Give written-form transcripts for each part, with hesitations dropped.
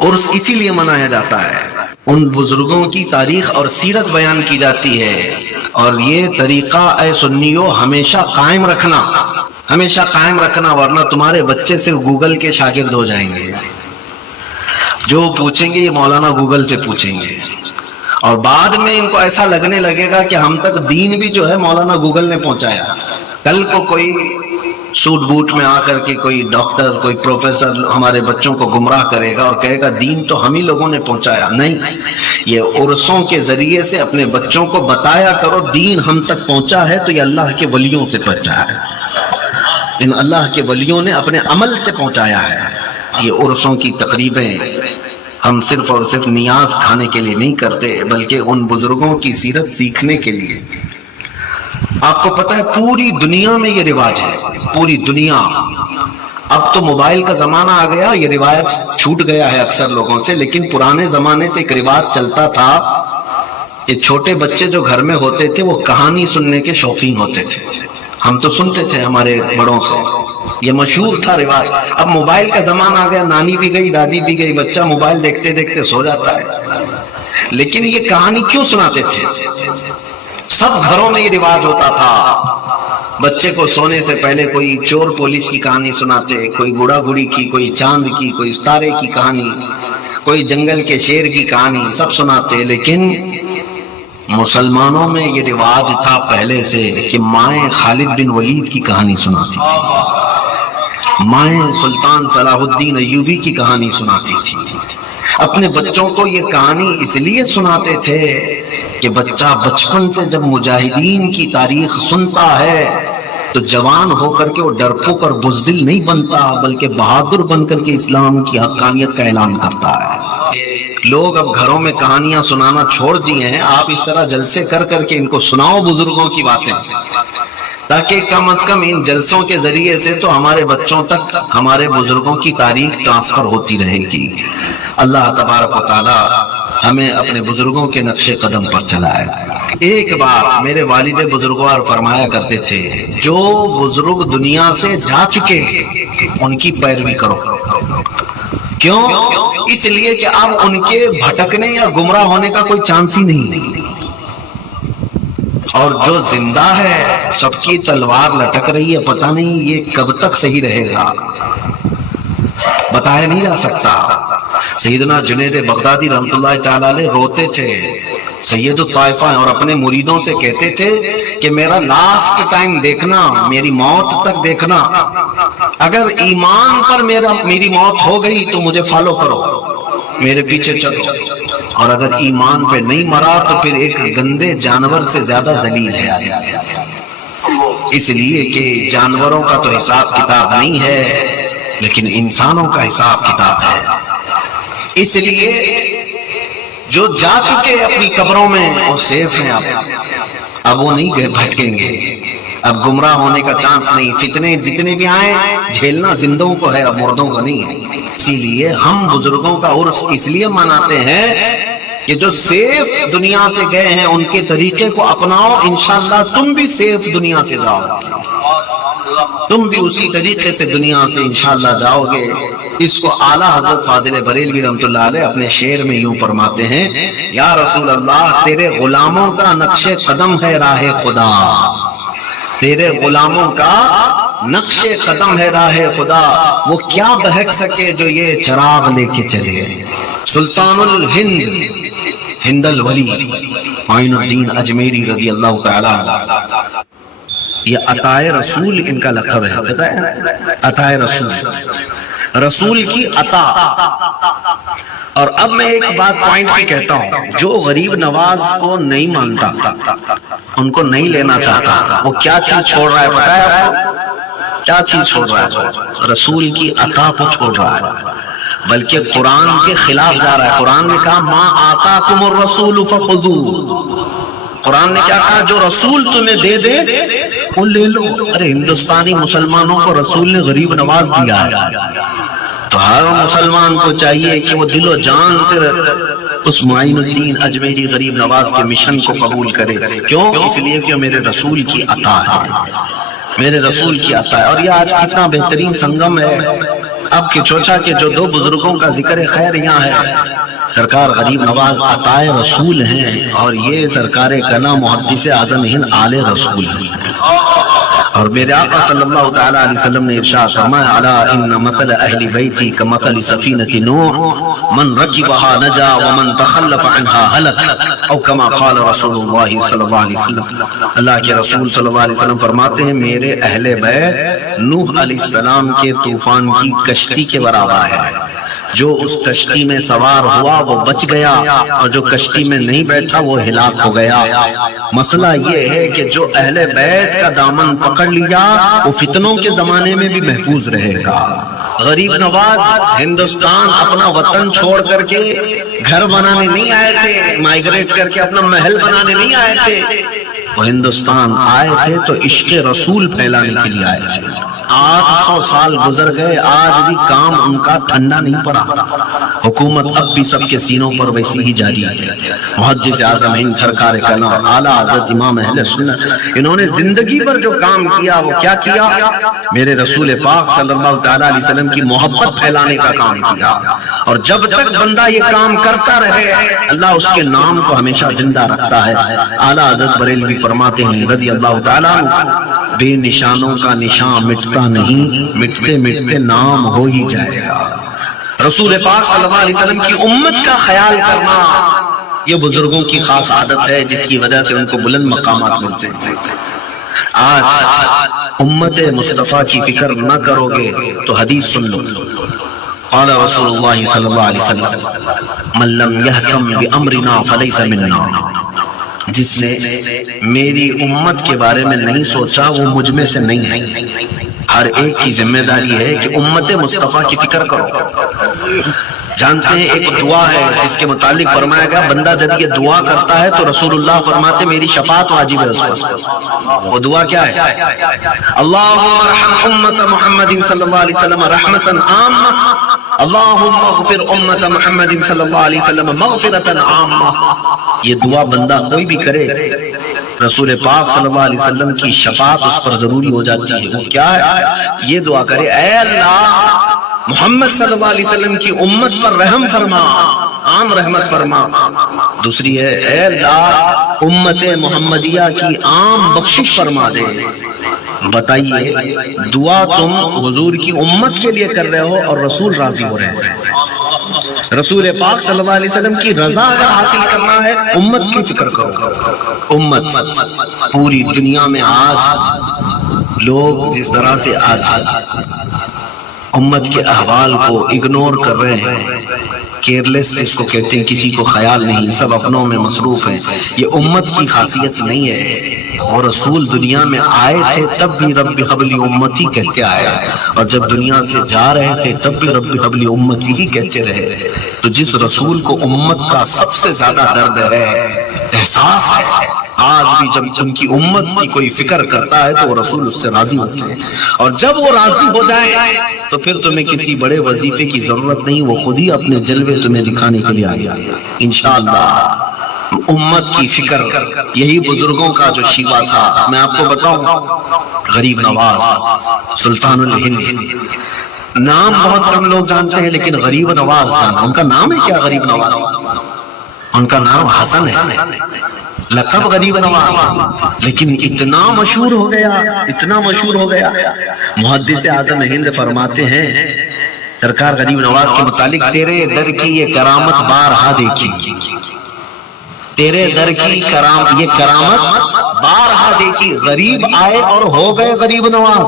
عرس اسی لیے منایا جاتا ہے، ان بزرگوں کی تاریخ اور سیرت بیان کی جاتی ہے، اور یہ طریقہ اے سنیو ہمیشہ قائم رکھنا، ہمیشہ قائم رکھنا، ورنہ تمہارے بچے صرف گوگل کے شاگرد ہو جائیں گے، جو پوچھیں گے یہ مولانا گوگل سے پوچھیں گے، اور بعد میں ان کو ایسا لگنے لگے گا کہ ہم تک دین بھی جو ہے مولانا گوگل نے پہنچایا۔ کل کو کوئی سوٹ بوٹ میں آ کر کے کوئی ڈاکٹر، کوئی پروفیسر ہمارے بچوں کو گمراہ کرے گا اور کہے گا دین تو ہم ہی لوگوں نے پہنچایا۔ نہیں، یہ عرسوں کے ذریعے سے اپنے بچوں کو بتایا کرو دین ہم تک پہنچا ہے تو یہ اللہ کے ولیوں سے پہنچا ہے، ان اللہ کے ولیوں نے اپنے عمل سے پہنچایا ہے۔ یہ عرسوں کی تقریبیں ہم صرف اور صرف نیاز کھانے کے لیے نہیں کرتے، بلکہ ان بزرگوں کی سیرت سیکھنے کے لیے۔ آپ کو پتہ ہے پوری دنیا میں یہ رواج ہے، پوری دنیا۔ اب تو موبائل کا زمانہ آ گیا، یہ رواج چھوٹ گیا ہے اکثر لوگوں سے، لیکن پرانے زمانے سے ایک رواج چلتا تھا کہ چھوٹے بچے جو گھر میں ہوتے تھے وہ کہانی سننے کے شوقین ہوتے تھے، ہم تو سنتے تھے ہمارے بڑوں سے، یہ مشہور تھا رواج۔ اب موبائل کا زمانہ آ گیا، نانی بھی گئی، دادی بھی گئی، بچہ موبائل دیکھتے دیکھتے سو جاتا ہے۔ لیکن یہ کہانی کیوں سناتے تھے؟ سب گھروں میں یہ رواج ہوتا تھا، بچے کو سونے سے پہلے کوئی چور پولیس کی کہانی سناتے، کوئی گڑا گڑی کی، کوئی چاند کی، کوئی ستارے کی کہانی، کوئی جنگل کے شیر کی کہانی، سب سناتے۔ لیکن مسلمانوں میں یہ رواج تھا پہلے سے کہ مائیں خالد بن ولید کی کہانی سناتی تھی، مائیں سلطان صلاح الدین ایوبی کی کہانی سناتی تھی۔ اپنے بچوں کو یہ کہانی اس لیے سناتے تھے کہ بچہ بچپن سے جب مجاہدین کی تاریخ سنتا ہے تو جوان ہو کر کے وہ ڈرپوک اور بزدل نہیں بنتا، بلکہ بہادر بن کر کے اسلام کی حقانیت کا اعلان کرتا ہے۔ لوگ اب گھروں میں کہانیاں سنانا چھوڑ دیے ہیں، آپ اس طرح جلسے کر کر کے ان کو سناؤ بزرگوں کی باتیں، تاکہ کم از کم ان جلسوں کے ذریعے سے تو ہمارے بچوں تک ہمارے بزرگوں کی تاریخ ٹرانسفر ہوتی رہے گی۔ اللہ تبارک و تعالی ہمیں اپنے بزرگوں کے نقش قدم پر چلائے۔ ایک بار میرے والد بزرگوار فرمایا کرتے تھے، جو بزرگ دنیا سے جا چکے ان کی پیروی کرو۔ کیوں؟ اس لیے کہ اب ان کے بھٹکنے یا گمراہ ہونے کا کوئی چانس ہی نہیں، اور جو زندہ ہے سب کی تلوار لٹک رہی ہے، پتہ نہیں یہ کب تک صحیح رہے گا، بتایا نہیں جا سکتا۔ سیدنا جنید بغدادی رحمۃ اللہ تعالی علیہ روتے تھے، سید الطائفہ، اور اپنے مریدوں سے کہتے تھے کہ میرا لاسٹ ٹائم دیکھنا، میری موت تک دیکھنا، اگر ایمان پر میری موت ہو گئی تو مجھے فالو کرو، میرے پیچھے چلو، اور اگر ایمان پہ نہیں مرا تو پھر ایک گندے جانور سے زیادہ ذلیل ہے۔ اس لیے کہ جانوروں کا تو حساب کتاب نہیں ہے، لیکن انسانوں کا حساب کتاب ہے۔ اس لیے جو جا چکے اپنی قبروں میں وہ سیف ہیں، اب وہ نہیں گئے بھٹکیں گے، اب گمراہ ہونے کا چانس نہیں۔ فتنے جتنے بھی آئیں جھیلنا زندوں کو ہے، اب مردوں کو نہیں ہے۔ اسی لیے ہم بزرگوں کا عرس اس لیے مناتے ہیں کہ جو سیف دنیا سے گئے ہیں ان کے طریقے کو اپناؤ، انشاءاللہ تم بھی سیف دنیا سے جاؤ گے، تم بھی اسی طریقے سے دنیا سے انشاءاللہ جاؤ گے۔ اس کو اعلیٰ حضرت فاضل بریلوی رحمۃ اللہ علیہ اپنے شعر میں یوں فرماتے ہیں، یا رسول اللہ تیرے غلاموں کا نقش قدم ہے راہ خدا، تیرے غلاموں کا نقش قدم ہے راہ خدا، وہ کیا بہک سکے جو یہ چراغ لے کے چلے۔ سلطان الہند ہند الولی معین الدین اجمیری رضی اللہ تعالی عنہ، یہ عطائے رسول ان کا لقب ہے، بتائیں عطائے رسول، رسول کی عطا۔ اور اب میں ایک بات پوائنٹ بھی کہتا ہوں، جو غریب نواز کو نہیں مانتا، ان کو نہیں لینا چاہتا، وہ کیا چیز چھوڑ رہا ہے پتہ ہے آپ کو؟ کیا چیز چھوڑ رہا ہے؟ رسول کی عطا کو چھوڑ رہا ہے، بلکہ قرآن کے خلاف جا رہا ہے۔ قرآن نے کہا ما آتاکم الرسول فخذوہ، قرآن نے کیا کہا؟ جو رسول تمہیں دے دے وہ لے لو۔ ارے ہندوستانی مسلمانوں کو رسول نے غریب نواز دیا ہے، تو ہر مسلمان کو چاہیے کہ وہ دل و جان سے اس معین الدین اجمیری غریب نواز کے مشن کو قبول کرے۔ کیوں؟ اس لیے کہ میرے رسول کی عطا ہے، میرے رسول کی عطا ہے۔ اور یہ آج کتنا بہترین سنگم ہے، اب کہ سوچا کہ جو دو بزرگوں کا ذکر خیر یہاں ہے، سرکار غریب نواز عطائے رسول ہیں اور یہ سرکار کلام محدث اعظم ہند آل رسول ہیں، اور میرے آقا صلی اللہ تعالی علیہ وسلم نے ارشاد فرمایا الا ان مثل اہل بیتی کمثل سفینۃ نوح من رکبها نجا ومن تخلف عنها هلك، او کما قال رسول اللہ صلی اللہ علیہ وسلم۔ اللہ کے رسول صلی اللہ علیہ وسلم فرماتے ہیں میرے اہل بیت نوح علیہ السلام کے طوفان کی کشتی کے برابر ہے، جو اس کشتی میں سوار ہوا وہ بچ گیا اور جو کشتی میں نہیں بیٹھا وہ ہلاک ہو گیا۔ مسئلہ یہ ہے کہ جو اہل بیت کا دامن پکڑ لیا وہ فتنوں کے زمانے میں بھی محفوظ رہے گا۔ غریب نواز ہندوستان اپنا وطن چھوڑ کر کے گھر بنانے نہیں آئے تھے، مائگریٹ کر کے اپنا محل بنانے نہیں آئے تھے، وہ ہندوستان آئے تھے تو عشق رسول پھیلانے کے لیے آئے تھے۔ 800 سال گزر گئے، آج بھی کام ان کا ٹھنڈا نہیں پڑا، حکومت اب بھی سب کے سینوں پر ویسی ہی جاری ہے۔ محدث اعظم ہند سرکار کلام اعلیٰ حضرت امام اہل سنت، انہوں نے زندگی پر جو کام کیا وہ کیا کیا؟ میرے رسول پاک صلی اللہ تعالیٰ علیہ وسلم کی محبت پھیلانے کا کام کیا، اور جب تک بندہ یہ کام کرتا رہے اللہ اس کے نام کو ہمیشہ زندہ رکھتا ہے۔ اعلیٰ حضرت بریلوی فرماتے ہیں رضی اللہ تعالیٰ عنہ، بے نشانوں کا نشان مٹتا نہیں، مٹتے مٹتے نام ہو ہی جائے گا۔ رسول پاک صلی اللہ علیہ وسلم کی امت کا خیال کرنا یہ بزرگوں کی خاص عادت ہے، جس کی وجہ سے ان کو بلند مقامات ملتے ہیں۔ آج امت مصطفیٰ کی فکر نہ کرو گے تو حدیث سن لو، قال رسول اللہ صلی اللہ علیہ وسلم من لم یحکم بامرنا فلیس منا، جس نے میری امت کے بارے میں نہیں سوچا وہ مجھ میں سے نہیں ہے۔ ہر ایک کی ذمہ داری ہے کہ امت مصطفیٰ کی فکر کرو۔ جانتے ہیں ایک دعا ہے جس کے متعلق فرمایا گیا بندہ جب یہ دعا کرتا ہے تو رسول اللہ فرماتے میری شفاعت واجب ہے اس پر۔ وہ دعا کیا ہے؟ اللہم ارحم امت محمد صلی اللہ علیہ وسلم رحمتا عامہ، اللہم اغفر امت محمد صلی اللہ علیہ وسلم مغفرتا عامہ۔ یہ دعا بندہ کوئی بھی کرے رسول پاک صلی اللہ علیہ وسلم کی شفاعت اس پر ضروری ہو جاتی ہے۔ وہ کیا ہے؟ یہ دعا کرے اے اللہ محمد صلی اللہ علیہ وسلم کی امت پر رحم فرما، عام رحمت فرما۔ دوسری ہے اے اللہ امت محمدیہ کی عام بخشش فرما دے۔ بتائیے دعا تم حضور کی امت کے لیے کر رہے ہو اور رسول راضی ہو رہے ہیں۔ رسول پاک صلی اللہ علیہ وسلم کی رضا اگر حاصل کرنا ہے امت کی فکر کرو۔ امت پوری دنیا میں آج لوگ جس طرح سے آج امت کے احوال کو اگنور کر رہے ہیں، کیئرلیس جس کو کہتے ہیں، کسی کو خیال نہیں، سب اپنوں میں مصروف ہیں، یہ امت کی خاصیت نہیں ہے۔ اور رسول دنیا میں آئے تھے تب بھی رب حب لی امتی کہتے آئے، اور جب دنیا سے جا رہے تھے تب بھی رب حب لی امتی ہی کہتے رہے۔ تو جس رسول کو امت کا سب سے زیادہ درد ہے، احساس ہے، آج بھی جب ان کی امت کی کوئی فکر کرتا ہے تو وہ رسول اس سے راضی ہوتے ہیں، اور جب وہ راضی ہو جائے تو پھر تمہیں کسی بڑے وظیفے کی ضرورت نہیں، وہ خود ہی اپنے جلوے تمہیں دکھانے کے لیے آئے گا انشاءاللہ۔ امت کی فکر یہی بزرگوں کا جو شیوا تھا۔ میں آپ کو بتاؤں غریب نواز سلطان الہند نام بہت کم لوگ جانتے ہیں، لیکن غریب نواز ان کا نام ہے کیا؟ غریب نواز ان کا نام حسن ہے، لقب غریب نواز، لیکن اتنا مشہور ہو گیا، اتنا مشہور ہو گیا۔ محدث اعظم ہند فرماتے ہیں سرکار غریب نواز کے متعلق تیرے در کی یہ کرامت بارہا دیکھی، تیرے در کی یہ کرامت بارہا دیکھی، غریب آئے اور ہو گئے غریب نواز۔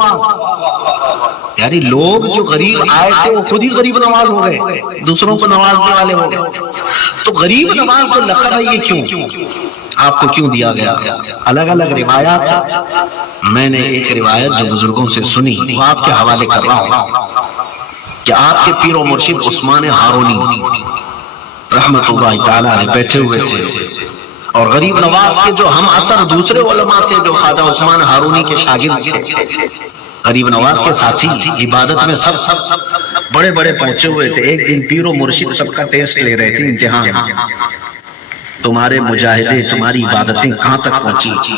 یعنی لوگ جو غریب آئے تھے وہ خود ہی غریب نواز ہو گئے، دوسروں کو نوازنے والے ہو گئے۔ تو غریب نواز جو لقب ہے یہ کیوں آپ کو کیوں دیا گیا؟ الگ الگ روایات، میں نے ایک روایت جو بزرگوں سے سنی وہ آپ کے حوالے کر رہا ہوں کہ آپ کے پیر و مرشد عثمان ہارونی رحمت اللہ تعالیٰ علیہ بیٹھے ہوئے تھے، اور غریب نواز کے جو ہم اثر دوسرے علماء تھے جو خواجہ عثمان ہارونی کے شاگرد تھے، غریب نواز کے ساتھی عبادت میں سب بڑے بڑے پہنچے ہوئے تھے۔ ایک دن پیر و مرشد سب کا ٹیسٹ لے رہے تھے، امتحان، تمہارے مجاہدے تمہاری عبادتیں کہاں تک پہنچی؟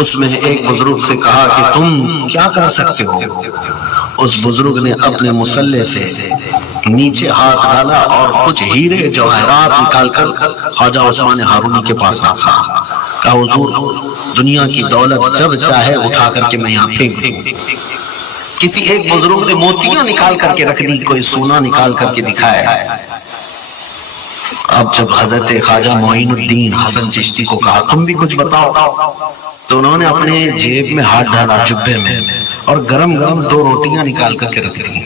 اس میں ایک بزرگ سے کہا کہ تم کیا کر سکتے ہو؟ اس بزرگ نے اپنے مسلح سے نیچے ہاتھ ڈالا اور کچھ ہیرے جواہرات نکال کر خواجہ عثمان ہارونی کے پاس رکھا. کہا حضور دنیا کی دولت جب چاہے اٹھا کر کے میں یہاں پھینک دوں. کسی ایک بزرگ نے موتیاں نکال کر کے رکھ دی, کوئی سونا نکال کر کے دکھایا. اب جب حضرت خواجہ معین الدین حسن چشتی کو کہا تم بھی کچھ بتاؤ, تو انہوں نے اپنے جیب میں ہاتھ ڈالا جبے میں اور گرم گرم 2 روٹیاں نکال کر کے رکھ دی.